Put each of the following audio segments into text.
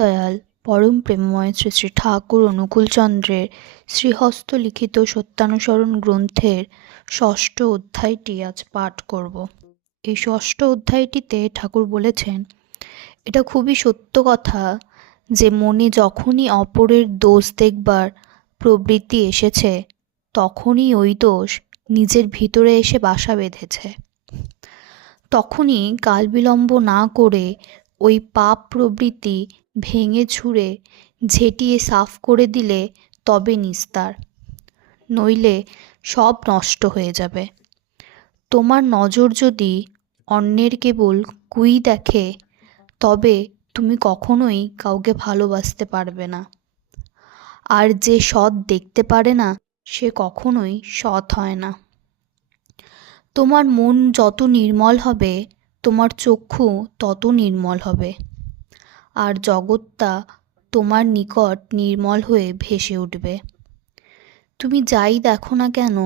দয়াল পরম প্রেমময় শ্রী শ্রী ঠাকুর অনুকূলচন্দ্রের শ্রীহস্ত লিখিত সত্যানুসরণ গ্রন্থের ষষ্ঠ অধ্যায়টি আজ পাঠ করব। এই ষষ্ঠ অধ্যায়টিতে ঠাকুর বলেছেন, এটা খুবই সত্য কথা যে মনে যখনই অপরের দোষ দেখবার প্রবৃত্তি এসেছে, তখনই ওই দোষ নিজের ভিতরে এসে বাসা বেঁধেছে। তখনই কালবিলম্ব না করে ওই পাপ প্রবৃত্তি ভেঙে ছুঁড়ে ঝেঁটিয়ে সাফ করে দিলে তবে নিস্তার, নইলে সব নষ্ট হয়ে যাবে। তোমার নজর যদি অন্যের কেবল কুই দেখে, তবে তুমি কখনোই কাউকে ভালোবাসতে পারবে না। আর যে সৎ দেখতে পারে না, সে কখনোই সৎ হয় না। তোমার মন যত নির্মল হবে, তোমার চক্ষু তত নির্মল হবে, আর জগৎটা তোমার নিকট নির্মল হয়ে ভেসে উঠবে। তুমি যাই দেখো না কেন,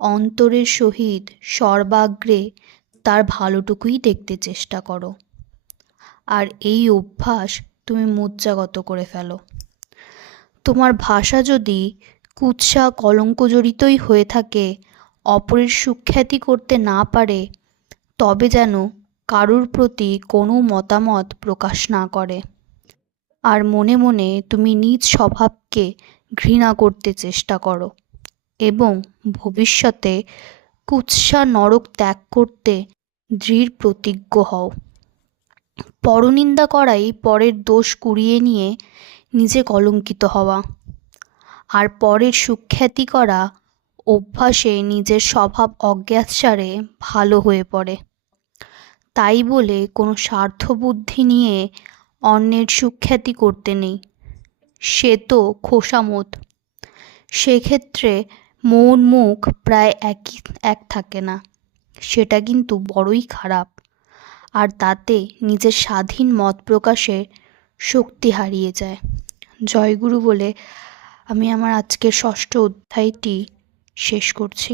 অন্তরের সহিত সর্বাগ্রে তার ভালোটুকুই দেখতে চেষ্টা করো, আর এই অভ্যাস তুমি মজ্জাগত করে ফেলো। তোমার ভাষা যদি কুৎসা কলঙ্কজড়িতই হয়ে থাকে, অপরের সুখ্যাতি করতে না পারে, তবে যেন কারুর প্রতি কোনো মতামত প্রকাশ না করে, আর মনে মনে তুমি নিজ স্বভাবকে ঘৃণা করতে চেষ্টা করো এবং ভবিষ্যতে কুৎসা নরক ত্যাগ করতে দৃঢ় প্রতিজ্ঞ হও। পরনিন্দা করাই পরের দোষ কুড়িয়ে নিয়ে নিজে কলঙ্কিত হওয়া, আর পরের সুখ্যাতি করা অভ্যাসে নিজের স্বভাব অজ্ঞাতসারে ভালো হয়ে পড়ে। তাই বলে কোনো স্বার্থবুদ্ধি নিয়ে অন্যের সুখ্যাতি করতে নেই, সে তো খোসামত। সেক্ষেত্রে মন মুখ প্রায় এক থাকে না, সেটা কিন্তু বড়ই খারাপ, আর তাতে নিজের স্বাধীন মত প্রকাশের শক্তি হারিয়ে যায়। জয়গুরু বলে আমি আমার আজকের ষষ্ঠ অধ্যায়টি শেষ করছি।